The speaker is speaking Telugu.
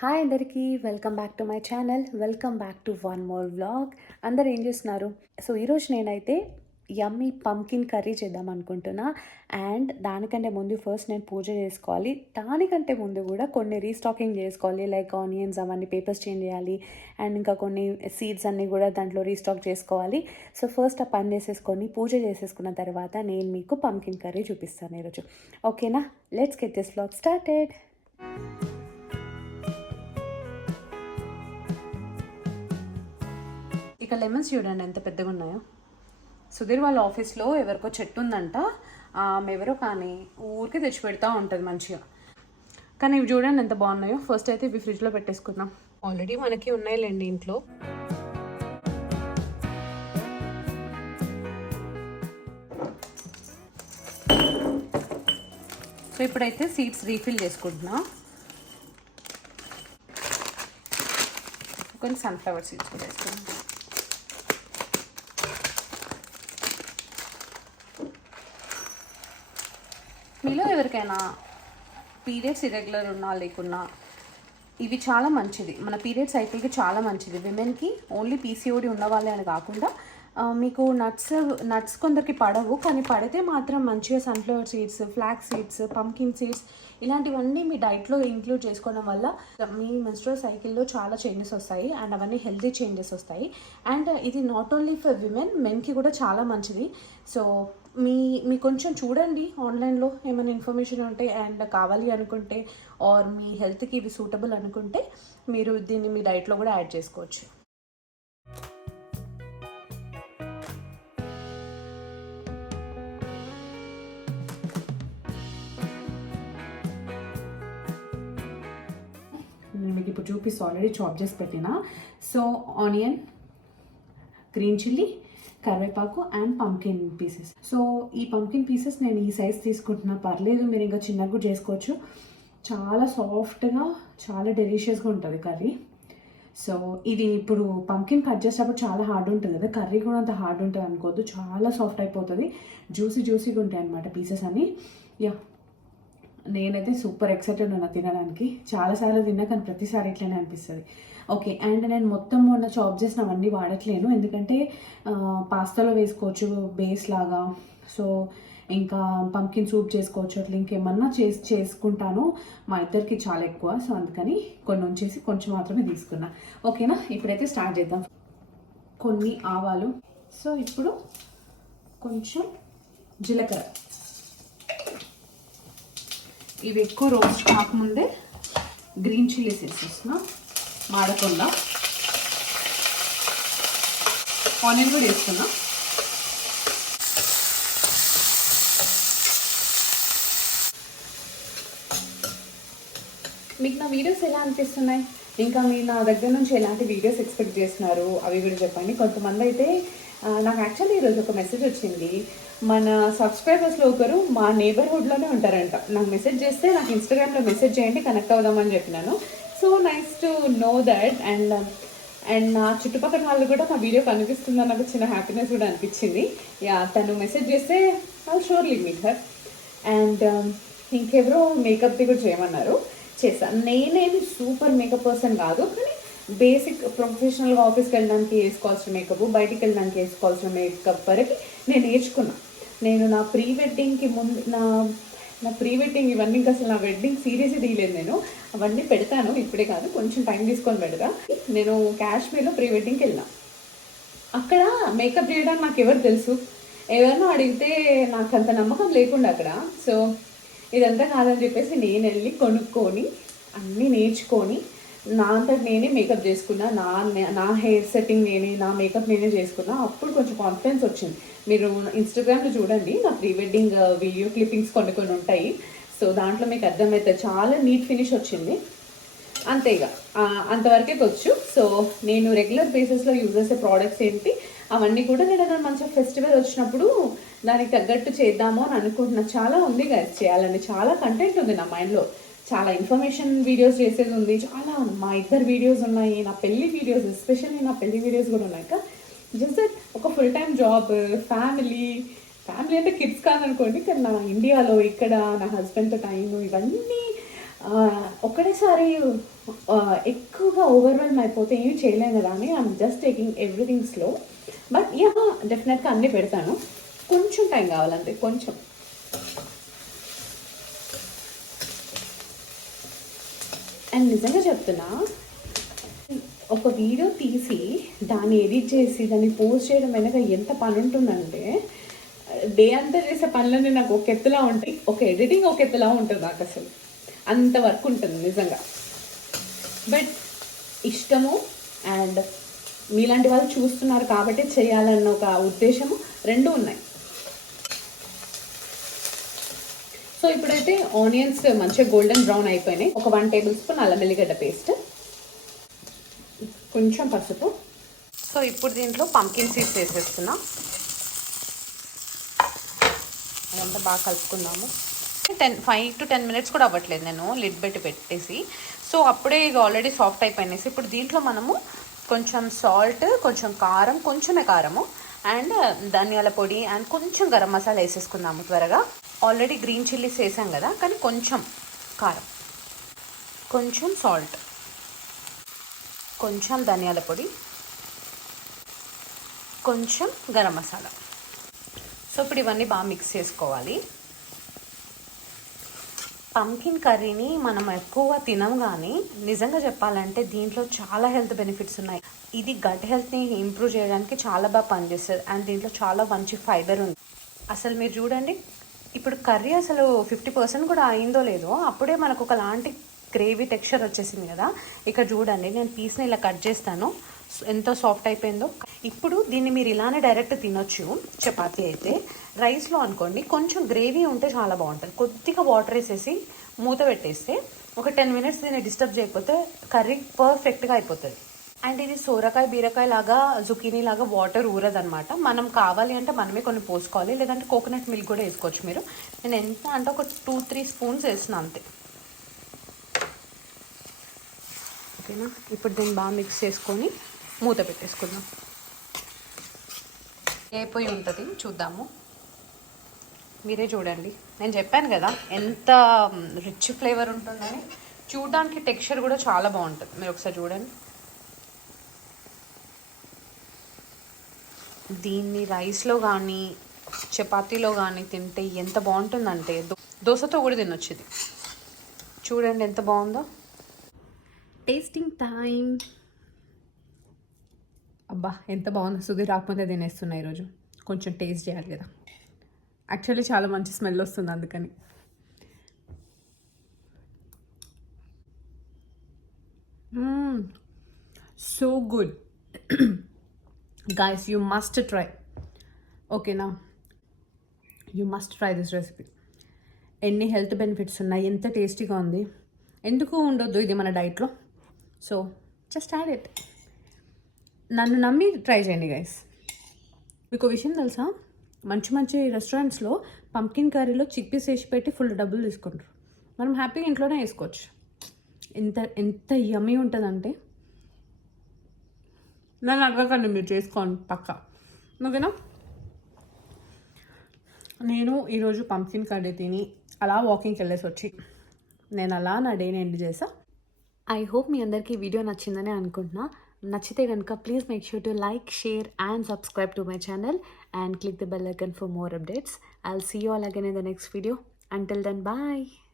హాయ్ అందరికీ welcome back to my channel. Welcome back to one more vlog. అందరు ఏం చేస్తున్నారు? సో ఈరోజు నేనైతే యమ్మీ పంకిన్ కర్రీ చేద్దాం అనుకుంటున్నా. అండ్ దానికంటే ముందు ఫస్ట్ నేను పూజ చేసుకోవాలి. దానికంటే ముందు కూడా కొన్ని రీస్టాకింగ్ చేసుకోవాలి. లైక్ ఆనియన్స్ అవన్నీ పేపర్స్ చేంజ్ చేయాలి. అండ్ ఇంకా కొన్ని సీడ్స్ అన్నీ కూడా దాంట్లో రీస్టాక్ చేసుకోవాలి. సో ఫస్ట్ ఆ పని చేసేసుకొని పూజ చేసేసుకున్న తర్వాత నేను మీకు పంకిన్ కర్రీ చూపిస్తాను ఈరోజు. ఓకేనా? Let's get this vlog started. ఇక లెమన్స్ చూడండి ఎంత పెద్దగా ఉన్నాయో. సుధీర్ వాళ్ళ ఆఫీస్లో ఎవరికో చెట్టు ఉందంట. ఎవరో కానీ ఊరికే తెచ్చి పెడతా ఉంటుంది మంచిగా. కానీ ఇవి చూడండి ఎంత బాగున్నాయో. ఫస్ట్ అయితే ఇవి ఫ్రిడ్జ్లో పెట్టేసుకుందాం. ఆల్రెడీ మనకి ఉన్నాయిలేండి ఇంట్లో. సో ఇప్పుడైతే సీడ్స్ రీఫిల్ చేసుకుంటున్నా. కొన్ని సన్ఫ్లవర్ సీడ్స్ కూడా వేసుకుందాం. మీలో ఎవరికైనా పీరియడ్స్ ఇరెగ్యులర్ ఉన్నా లేకున్నా ఇవి చాలా మంచిది. మన పీరియడ్ సైకిల్కి చాలా మంచిది. విమెన్కి ఓన్లీ పీసీఓడి ఉన్న వాళ్ళే అని కాకుండా మీకు నట్స్ కొందరికి పడవు, కానీ పడితే మాత్రం మంచిగా sunflower seeds, flax seeds, pumpkin seeds ఇలాంటివన్నీ మీ డైట్లో ఇంక్లూడ్ చేసుకోవడం వల్ల మీ మెన్స్ట్రువల్ సైకిల్లో చాలా చేంజెస్ వస్తాయి. అండ్ అవన్నీ హెల్తీ చేంజెస్ వస్తాయి. అండ్ ఇది నాట్ ఓన్లీ ఫర్ విమెన్, మెన్కి కూడా చాలా మంచిది. సో మీ కొంచెం చూడండి ఆన్లైన్లో ఏమైనా ఇన్ఫర్మేషన్ ఉంటే, అండ్ కావాలి అనుకుంటే ఆర్ మీ హెల్త్కి ఇవి సూటబుల్ అనుకుంటే మీరు దీన్ని మీ డైట్లో కూడా యాడ్ చేసుకోవచ్చు. మీకు ఇప్పుడు చూపిస్తూ ఆల్రెడీ చాప్ చేసి పెట్టిన. సో ఆనియన్, గ్రీన్ చిల్లీ, కరివేపాకు అండ్ పంకిన్ పీసెస్. సో ఈ పంకిన్ పీసెస్ నేను ఈ సైజ్ తీసుకుంటున్నా. పర్లేదు, మీరు ఇంకా చిన్నగా కూడా చేసుకోవచ్చు. చాలా సాఫ్ట్గా, చాలా డెలిషియస్గా ఉంటుంది కర్రీ. సో ఇది ఇప్పుడు పంకిన్ కట్ చేసేటప్పుడు చాలా హార్డ్ ఉంటుంది కదా, కర్రీ కూడా అంత హార్డ్ ఉంటుంది అనుకోవద్దు. చాలా సాఫ్ట్ అయిపోతుంది, జ్యూసీగా ఉంటాయి అన్నమాట పీసెస్ అన్నీ. యా, నేనైతే సూపర్ ఎక్సైటెడ్ ఉన్నా తినడానికి. చాలాసార్లు తిన్నా కానీ ప్రతిసారి ఇట్లనే అనిపిస్తుంది. ఓకే, అండ్ నేను మొత్తం మొన్న చాప్ చేసినవన్నీ వాడట్లేను, ఎందుకంటే పాస్తాలో వేసుకోవచ్చు బేస్ లాగా. సో ఇంకా పంకిన్ సూప్ చేసుకోవచ్చు, అట్లా ఇంకేమన్నా చేసుకుంటాను. మా ఇద్దరికి చాలా ఎక్కువ, సో అందుకని కొన్ని ఉంచేసి కొంచెం మాత్రమే తీసుకున్నా. ఓకేనా? ఇప్పుడైతే స్టార్ట్ చేద్దాం. కొన్ని ఆవాలు, సో ఇప్పుడు కొంచెం జీలకర్ర. ఇవి ఎక్కువ రోస్ట్ కాకముందే గ్రీన్ చిల్లీస్ వేసేస్తున్నా మాడకుండా. ఆనియన్ కూడా వేస్తున్నా. మీకు నా వీడియోస్ ఎలా అనిపిస్తున్నాయి? ఇంకా మీరు నా దగ్గర నుంచి ఎలాంటి వీడియోస్ ఎక్స్పెక్ట్ చేస్తున్నారు అవి కూడా చెప్పండి. కొంతమంది అయితే నాకు యాక్చువల్లీ ఈరోజు ఒక మెసేజ్ వచ్చింది. మన సబ్స్క్రైబర్స్లో ఒకరు మా నేబర్హుడ్లోనే ఉంటారంట. నాకు మెసేజ్ చేస్తే నాకు ఇన్స్టాగ్రామ్లో మెసేజ్ చేయండి, కనెక్ట్ అవుదామని చెప్పినాను. So nice to know that. And నా చుట్టుపక్కల వాళ్ళు కూడా నా వీడియో కనిపిస్తుందని నాకు చిన్న హ్యాపీనెస్ కూడా అనిపించింది. యా, తను మెసేజ్ చేస్తే I surely meet her. And ఇంకెవరో మేకప్ది కూడా చేయమన్నారు, చేస్తాను. నేనేమి సూపర్ మేకప్ పర్సన్ కాదు, కానీ బేసిక్ ప్రొఫెషనల్గా ఆఫీస్కి వెళ్ళడానికి వేసుకోవాల్సిన మేకప్, బయటికి వెళ్ళడానికి వేసుకోవాల్సిన మేకప్ వరకు నేను నేర్చుకున్నా. నేను నా ప్రీ వెడ్డింగ్కి ముందు నా ప్రీ వెడ్డింగ్ ఇవన్నీ ఇంకా అసలు నా వెడ్డింగ్ సీరియస్గా తీయలేదు. నేను అవన్నీ పెడతాను, ఇప్పుడే కాదు, కొంచెం టైం తీసుకొని పెడతా. నేను కాశ్మీర్లో ప్రీ వెడ్డింగ్కి వెళ్ళినా. అక్కడ మేకప్ చేయడానికి నాకు ఎవరు తెలుసు? ఎవరినో అడిగితే నాకు అంత నమ్మకం లేకుండా అక్కడ. సో ఇదంతా కాదని చెప్పేసి నేను వెళ్ళి కొనుక్కొని అన్నీ నేర్చుకొని నా అంతటి నేనే మేకప్ చేసుకున్నా. నా హెయిర్ సెట్టింగ్ నేనే, నా మేకప్ నేనే చేసుకున్నా. అప్పుడు కొంచెం కాన్ఫిడెన్స్ వచ్చింది. మీరు ఇన్స్టాగ్రామ్లో చూడండి, నా ప్రీ వెడ్డింగ్ వీడియో క్లిప్పింగ్స్ కొన్ని ఉంటాయి. సో దాంట్లో మీకు అర్థమవుతుంది, చాలా నీట్ ఫినిష్ వచ్చింది. అంతేగా, అంతవరకే వచ్చు. సో నేను రెగ్యులర్ బేసిస్లో యూజ్ చేసే ప్రోడక్ట్స్ ఏంటి అవన్నీ కూడా నేను ఏదైనా మంచిగా ఫెస్టివల్ వచ్చినప్పుడు దానికి తగ్గట్టు చేద్దాము అని అనుకుంటున్నా. చాలా ఉంది కదా చేయాలని, చాలా కంటెంట్ ఉంది నా మైండ్లో. చాలా ఇన్ఫర్మేషన్ వీడియోస్ చేసేది ఉంది, చాలా మా ఇద్దరు వీడియోస్ ఉన్నాయి, నా పెళ్లి వీడియోస్, ఎస్పెషల్లీ నా పెళ్లి వీడియోస్ కూడా ఉన్నాయి. జస్ట్ దట్ ఒక ఫుల్ టైం జాబ్, ఫ్యామిలీ అంటే కిడ్స్ కాదనుకోండి, కానీ నా ఇండియాలో ఇక్కడ నా హస్బెండ్తో టైం, ఇవన్నీ ఒకటేసారి ఎక్కువగా ఓవర్వెల్మ్ అయిపోతే ఏమి చేయలేం కదా అని I'm just taking everything slow. But yeah, డెఫినెట్గా అన్నీ పెడతాను. కొంచెం టైం కావాలంటే కొంచెం. అండ్ నిజంగా చెప్తున్నా, ఒక వీడియో తీసి దాన్ని ఎడిట్ చేసి దాన్ని పోస్ట్ చేయడం వెనక ఎంత పని ఉంటుందంటే, డే అంతా చేసే పనులన్నీ నాకు ఒక ఎత్తులా ఉంటాయి, ఒక ఎడిటింగ్ ఒక ఎత్తులా ఉంటుంది నాకు. అసలు అంత వర్క్ ఉంటుంది నిజంగా. బట్ ఇష్టము అండ్ మీలాంటి వాళ్ళు చూస్తున్నారు కాబట్టి చేయాలన్న ఒక ఉద్దేశము రెండు ఉన్నాయి. సో ఇప్పుడైతే ఆనియన్స్ మంచిగా గోల్డెన్ బ్రౌన్ అయిపోయినాయి. ఒక 1 టేబుల్ స్పూన్ అల్లం వెల్లిగడ్డ పేస్ట్, కొంచెం పసుపు. సో ఇప్పుడు దీంట్లో పంకిన్ సీడ్స్ వేసేస్తున్నా. అదంతా బాగా కలుపుకుందాము. 5 to 10 మినిట్స్ కూడా అవ్వట్లేదు నేను లిడ్ పెట్టేసి. సో అప్పుడే ఇక ఆల్రెడీ సాఫ్ట్ అయిపోయినాయి. ఇప్పుడు దీంట్లో మనము కొంచెం సాల్ట్, కొంచెం కారం, కొంచెమే కారము అండ్ ధనియాల పొడి అండ్ కొంచెం గరం మసాలా వేసేసుకుందాము త్వరగా. ఆల్రెడీ గ్రీన్ చిల్లీస్ వేసాం కదా, కానీ కొంచెం కారం, కొంచెం సాల్ట్, కొంచెం ధనియాల పొడి, కొంచెం గరం మసాలా. సో ఇప్పుడు ఇవన్నీ బాగా మిక్స్ చేసుకోవాలి. పంకిన్ కర్రీని మనం ఎక్కువ తినం, కానీ నిజంగా చెప్పాలంటే దీంట్లో చాలా హెల్త్ బెనిఫిట్స్ ఉన్నాయి. ఇది గట్ హెల్త్ని ఇంప్రూవ్ చేయడానికి చాలా బాగా పనిచేస్తుంది అండ్ దీంట్లో చాలా మంచి ఫైబర్ ఉంది. అసలు మీరు చూడండి, ఇప్పుడు కర్రీ అసలు 50% కూడా అయిందో లేదో అప్పుడే మనకు ఒకలాంటి గ్రేవీ టెక్స్చర్ వచ్చేసింది కదా. ఇక్కడ చూడండి, నేను పీస్ని ఇలా కట్ చేస్తాను, ఎంతో సాఫ్ట్ అయిపోయిందో. ఇప్పుడు దీన్ని మీరు ఇలానే డైరెక్ట్ తినొచ్చు. చపాతీ అయితే రైస్లో అనుకోండి కొంచెం గ్రేవీ ఉంటే చాలా బాగుంటుంది. కొద్దిగా వాటర్ వేసేసి మూత పెట్టేస్తే ఒక 10 మినిట్స్ దీన్ని డిస్టర్బ్ చేయకపోతే కర్రీ పర్ఫెక్ట్గా అయిపోతుంది. అండ్ ఇది సోరకాయ, బీరకాయ లాగా, జుకీనీ లాగా వాటర్ ఊరదనమాట. మనం కావాలి అంటే మనమే కొన్ని పోసుకోవాలి, లేదంటే కోకోనట్ మిల్క్ కూడా వేసుకోవచ్చు మీరు. నేను ఎంత అంటే ఒక 2-3 స్పూన్స్ వేసిన అంతే. ఓకేనా, ఇప్పుడు దీన్ని బాగా మిక్స్ చేసుకొని మూత పెట్టేసుకుందాం. అయిపోయి ఉంటుంది, చూద్దాము. మీరే చూడండి, నేను చెప్పాను కదా ఎంత రిచ్ ఫ్లేవర్ ఉంటుందని. చూడడానికి టెక్స్చర్ కూడా చాలా బాగుంటుంది, మీరు ఒకసారి చూడండి. దీన్ని రైస్లో కానీ చపాతీలో కానీ తింటే ఎంత బాగుంటుందంటే దోశతో కూడా తినొచ్చు ఇది. చూడండి ఎంత బాగుందో. Tasting time. అబ్బా ఎంత బాగుందో. సుధీర్ రాకపోతే తినేస్తున్నా ఈరోజు. కొంచెం టేస్ట్ చేయాలి కదా. యాక్చువల్లీ చాలా మంచి స్మెల్ వస్తుంది అందుకని. So good. Guys, you must try. Okay, now you must try this recipe. ఎన్ని హెల్త్ బెనిఫిట్స్ ఉన్నాయి, ఎంత టేస్టీగా ఉంది. ఎందుకు ఉండొద్దు ఇది మన డైట్లో. So just add it. నన్ను నమ్మి ట్రై చేయండి గైస్. మీకు విషయం తెలుసా, మంచి మంచి రెస్టారెంట్స్లో పంకిన్ కర్రీలో చిక్పీస్ వేసి పెట్టి ఫుల్ డబ్బులు తీసుకుంటారు. మనం హ్యాపీగా ఇంట్లోనే వేసుకోవచ్చు. ఎంత ఎంత యమ్మీ ఉంటుందంటే. నన్ను అడగకండి, మీరు చేసుకోండి పక్కా. ఓకేనా. నేను ఈరోజు పంకిన్ కర్రీ తిని అలా వాకింగ్కి వెళ్ళేసి వచ్చి నేను అలా నా డేని ఎండ్ చేసా. ఐ హోప్ మీ అందరికీ వీడియో నచ్చిందని అనుకుంటున్నా. నచ్చితే కనుక please make sure to like, share and subscribe to my channel and click the bell icon for more updates. I'll see you all again in the next video. Until then, bye.